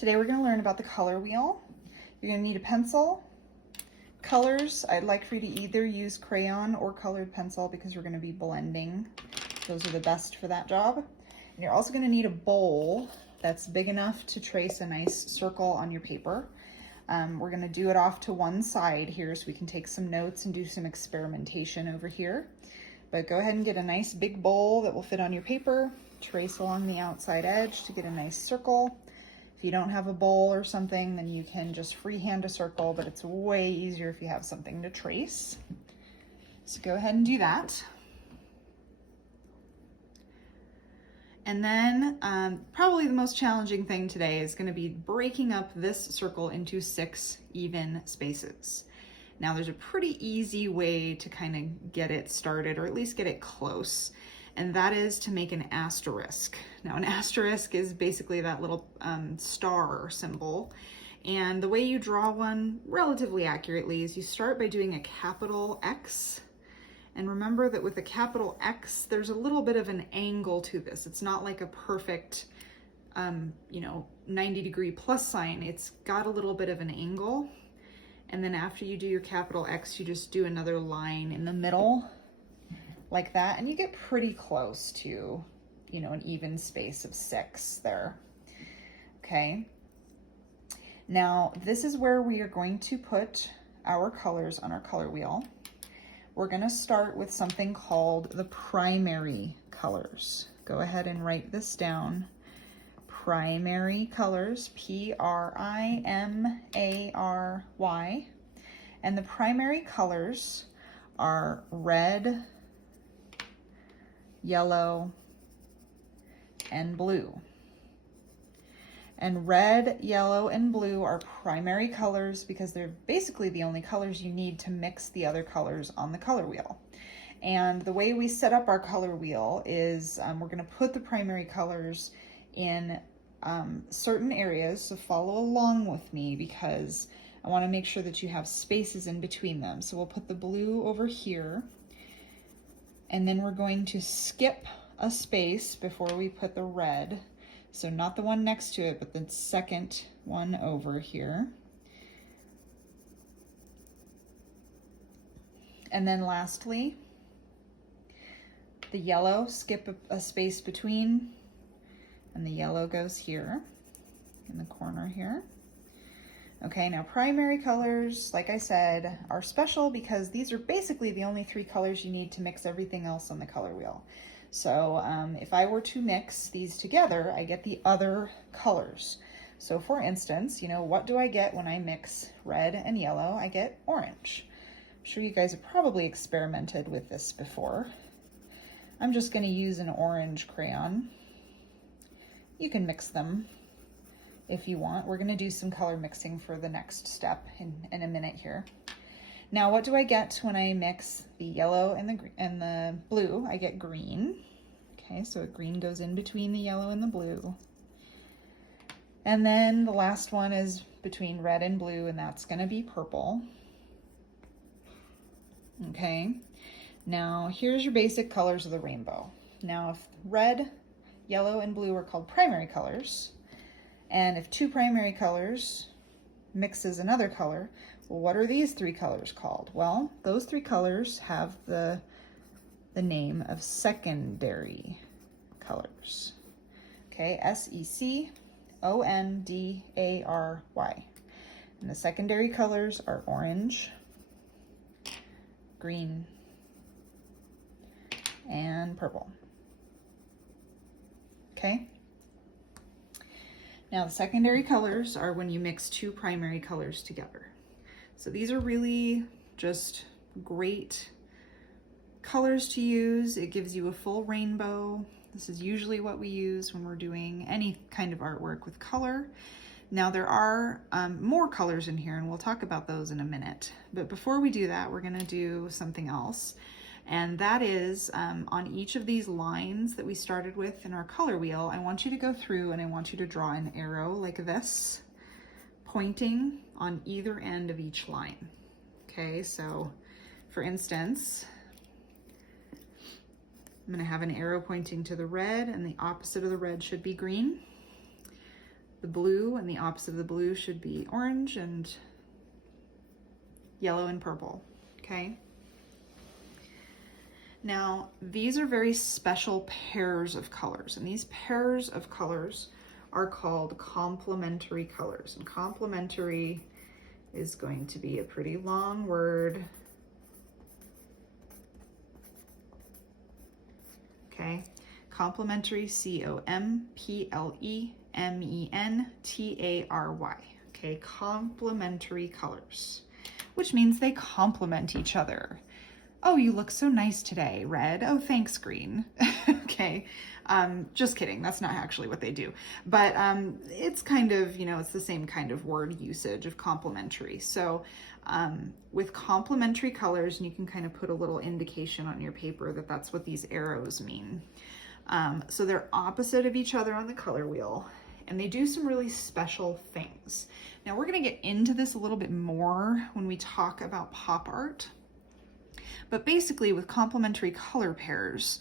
Today we're going to learn about the color wheel. You're going to need a pencil, colors. I'd like for you to either use crayon or colored pencil because we're going to be blending. Those are the best for that job. And you're also going to need a bowl that's big enough to trace a nice circle on your paper. We're going to do it off to one side here so we can take some notes and do some experimentation over here. But go ahead and get a nice big bowl that will fit on your paper. Trace along the outside edge to get a nice circle. If you don't have a bowl or something, then you can just freehand a circle, but it's way easier if you have something to trace. So go ahead and do that. And then probably the most challenging thing today is going to be breaking up this circle into 6 even spaces. Now there's a pretty easy way to kind of get it started, or at least get it close, and that is to make an asterisk. Now an asterisk is basically that little star symbol, and the way you draw one relatively accurately is you start by doing a capital X. And remember that with a capital X, there's a little bit of an angle to this. It's not like a perfect, 90-degree plus sign. It's got a little bit of an angle. And then after you do your capital X, you just do another line in the middle like that. And you get pretty close to, an even space of 6 there. Okay. Now, this is where we are going to put our colors on our color wheel. We're going to start with something called the primary colors. Go ahead and write this down. Primary colors, P-R-I-M-A-R-Y. And the primary colors are red, yellow, and blue. And red, yellow, and blue are primary colors because they're basically the only colors you need to mix the other colors on the color wheel. And the way we set up our color wheel is we're going to put the primary colors in certain areas, so follow along with me because I want to make sure that you have spaces in between them. So we'll put the blue over here, and then we're going to skip a space before we put the red. So not the one next to it, but the second one over here. And then lastly, the yellow, skip a space between, and the yellow goes here in the corner here. Okay, now primary colors, like I said, are special because these are basically the only 3 colors you need to mix everything else on the color wheel. So if I were to mix these together, I get the other colors. So for instance, what do I get when I mix red and yellow? I get orange. I'm sure you guys have probably experimented with this before. I'm just going to use an orange crayon. You can mix them if you want. We're going to do some color mixing for the next step in a minute here. Now, what do I get when I mix the yellow and the blue? I get green. Okay, so green goes in between the yellow and the blue. And then the last one is between red and blue, and that's going to be purple. Okay, now here's your basic colors of the rainbow. Now, if red, yellow, and blue are called primary colors, and if 2 primary colors mixes another color, well, what are these 3 colors called? Well, those 3 colors have the name of secondary colors. Okay, S-E-C-O-N-D-A-R-Y. And the secondary colors are orange, green, and purple. Okay? Now, the secondary colors are when you mix 2 primary colors together. So these are really just great colors to use. It gives you a full rainbow. This is usually what we use when we're doing any kind of artwork with color. Now there are more colors in here, and we'll talk about those in a minute. But before we do that, we're gonna do something else. And that is on each of these lines that we started with in our color wheel, I want you to go through and I want you to draw an arrow like this, pointing on either end of each line. Okay, so for instance, I'm going to have an arrow pointing to the red, and the opposite of the red should be green. the blue, and the opposite of the blue should be orange, and yellow and purple, okay? Now, these are very special pairs of colors, and these pairs of colors are called complementary colors. And complementary is going to be a pretty long word. Okay, complementary, complementary. Okay, complementary colors, which means they complement each other. Oh, you look so nice today, red. Oh, thanks, green. Okay, just kidding. That's not actually what they do. But it's kind of, you know, it's the same kind of word usage of complementary. So with complementary colors, and you can kind of put a little indication on your paper that that's what these arrows mean. So they're opposite of each other on the color wheel, and they do some really special things. Now we're going to get into this a little bit more when we talk about pop art. But basically with complementary color pairs,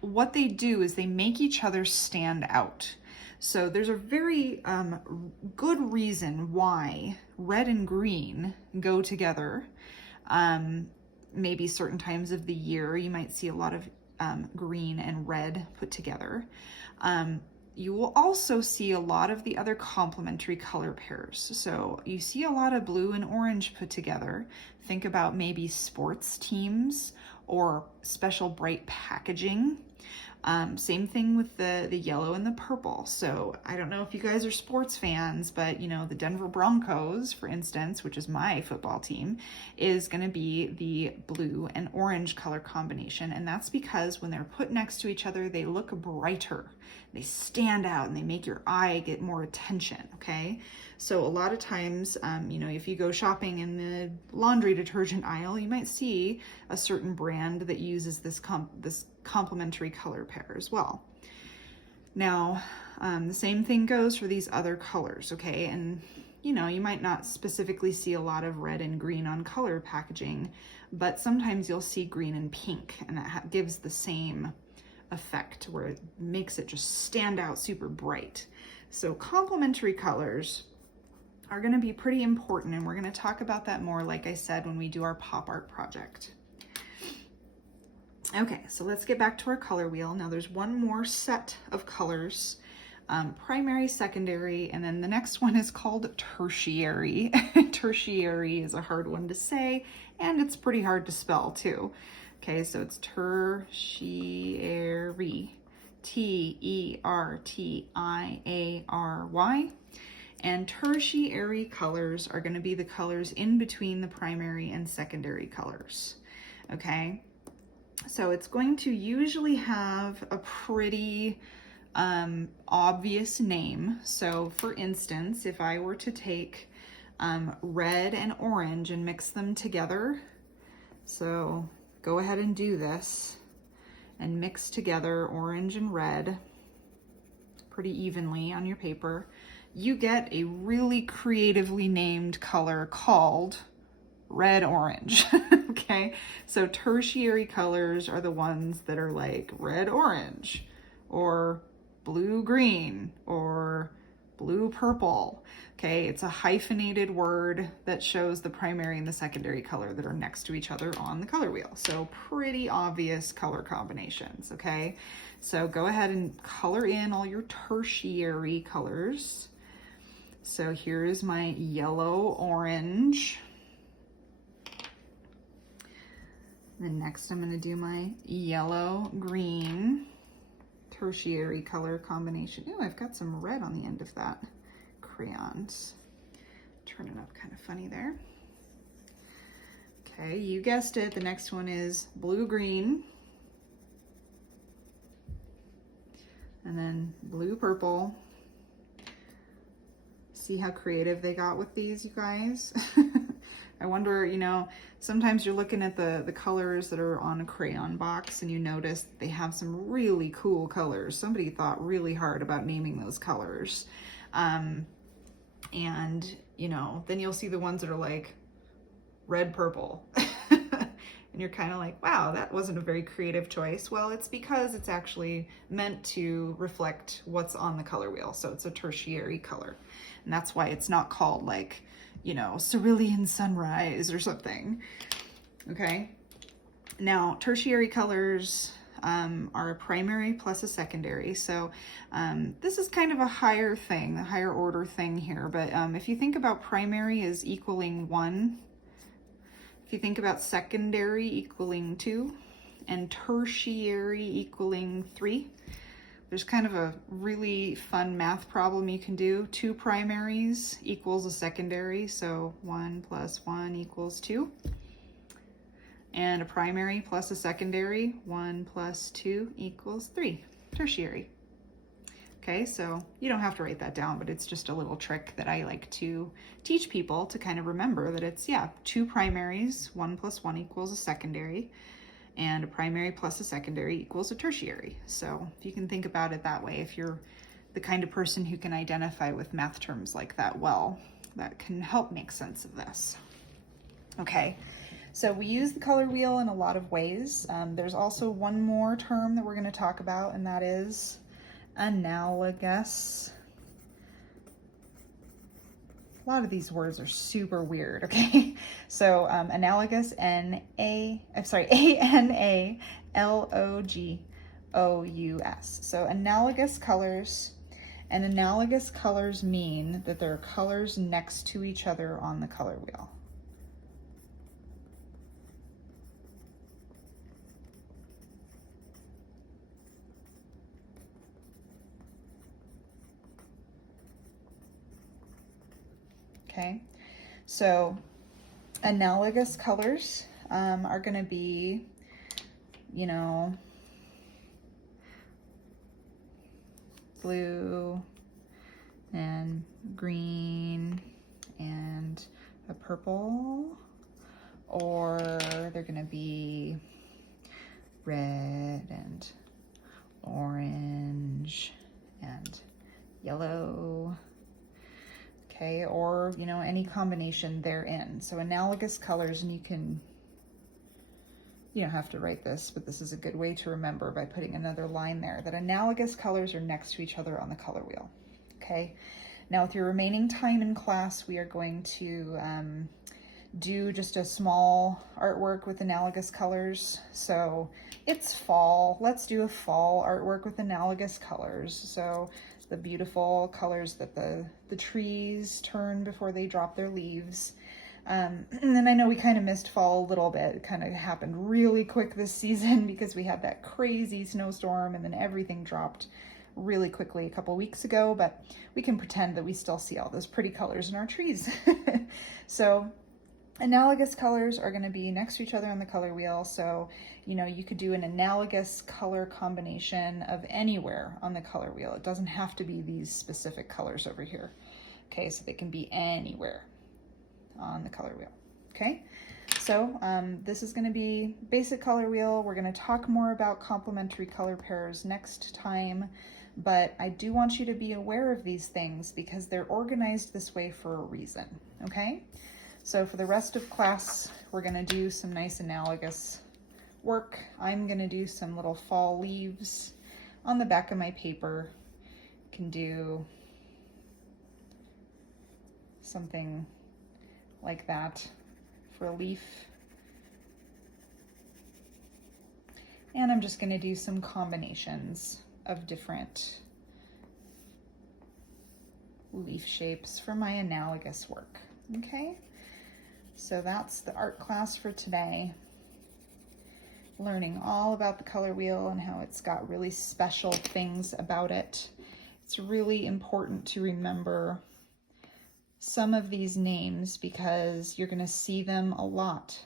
what they do is they make each other stand out. So there's a very good reason why red and green go together. Maybe certain times of the year, you might see a lot of green and red put together. You will also see a lot of the other complementary color pairs. So you see a lot of blue and orange put together. Think about maybe sports teams or special bright packaging. Same thing with the yellow and the purple. So I don't know if you guys are sports fans, but you know, the Denver Broncos, for instance, which is my football team, is going to be the blue and orange color combination. And that's because when they're put next to each other, they look brighter. They stand out and they make your eye get more attention, okay? So a lot of times, you know, if you go shopping in the laundry detergent aisle, you might see a certain brand that uses this complementary color pair as well. Now, the same thing goes for these other colors, okay? And, you know, you might not specifically see a lot of red and green on color packaging, but sometimes you'll see green and pink, and that gives the same effect where it makes it just stand out super bright. So complementary colors are going to be pretty important, and we're going to talk about that more, like I said, when we do our pop art project. Okay, so let's get back to our color wheel. Now there's one more set of colors, primary, secondary, and then the next one is called tertiary. Tertiary is a hard one to say, and it's pretty hard to spell too. Okay, so it's tertiary, Tertiary. And tertiary colors are going to be the colors in between the primary and secondary colors. Okay, so it's going to usually have a pretty obvious name. So for instance, if I were to take red and orange and mix them together, so go ahead and do this and mix together orange and red pretty evenly on your paper, you get a really creatively named color called red orange. Okay, so tertiary colors are the ones that are like red orange or blue green or blue purple. Okay, it's a hyphenated word that shows the primary and the secondary color that are next to each other on the color wheel. So pretty obvious color combinations, okay? So go ahead and color in all your tertiary colors. So here's my yellow orange. Then next I'm going to do my yellow green tertiary color combination. Oh, I've got some red on the end of that crayons. Turn it up kind of funny there. Okay, you guessed it. The next one is blue-green. And then blue-purple. See how creative they got with these, you guys? I wonder, you know, sometimes you're looking at the colors that are on a crayon box and you notice they have some really cool colors. Somebody thought really hard about naming those colors. And, you know, then you'll see the ones that are like red, purple. And you're kind of like, wow, that wasn't a very creative choice. Well, it's because it's actually meant to reflect what's on the color wheel. So it's a tertiary color. And that's why it's not called like, you know, cerulean sunrise or something. Okay. Now, tertiary colors are a primary plus a secondary. So this is kind of a higher thing, a higher order thing here. But if you think about primary as equaling 1, if you think about secondary equaling 2, and tertiary equaling 3, there's kind of a really fun math problem you can do. 2 primaries equals a secondary, so 1 plus 1 equals 2. And a primary plus a secondary, 1 plus 2 equals 3, tertiary. Okay, so you don't have to write that down, but it's just a little trick that I like to teach people to kind of remember that it's, yeah, 2 primaries, 1 plus 1 equals a secondary, and a primary plus a secondary equals a tertiary. So if you can think about it that way, if you're the kind of person who can identify with math terms like that well, that can help make sense of this. Okay, so we use the color wheel in a lot of ways. There's also one more term that we're going to talk about, and that is analogous. A lot of these words are super weird, okay? So analogous, A-N-A-L-O-G-O-U-S. So analogous colors, and analogous colors mean that there are colors next to each other on the color wheel. Okay, so analogous colors are going to be, you know, blue and green and a purple, or they're going to be red and orange and yellow. Okay, or, you know, any combination therein. So analogous colors, and you don't have to write this, but this is a good way to remember by putting another line there, that analogous colors are next to each other on the color wheel. Okay, now with your remaining time in class, we are going to do just a small artwork with analogous colors. So it's fall, let's do a fall artwork with analogous colors. So the beautiful colors that the trees turn before they drop their leaves. And I know we kind of missed fall a little bit. It kind of happened really quick this season because we had that crazy snowstorm and then everything dropped really quickly a couple weeks ago, but we can pretend that we still see all those pretty colors in our trees. So analogous colors are going to be next to each other on the color wheel. So, you know, you could do an analogous color combination of anywhere on the color wheel. It doesn't have to be these specific colors over here. Okay, so they can be anywhere on the color wheel. Okay, so this is going to be basic color wheel. We're going to talk more about complementary color pairs next time, but I do want you to be aware of these things because they're organized this way for a reason. Okay, so for the rest of class, we're going to do some nice analogous work. I'm going to do some little fall leaves on the back of my paper. Can do something like that for a leaf. And I'm just going to do some combinations of different leaf shapes for my analogous work. Okay, so that's the art class for today. Learning all about the color wheel and how it's got really special things about it. It's really important to remember some of these names because you're going to see them a lot.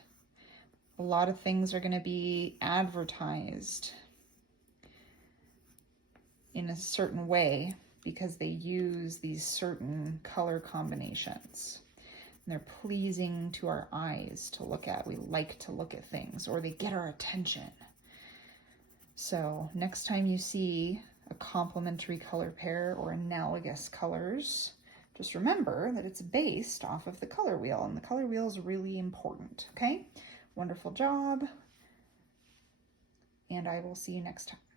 A lot of things are going to be advertised in a certain way because they use these certain color combinations. And they're pleasing to our eyes to look at. We like to look at things, or they get our attention. So next time you see a complementary color pair or analogous colors, just remember that it's based off of the color wheel, and the color wheel is really important, okay? Wonderful job. And I will see you next time.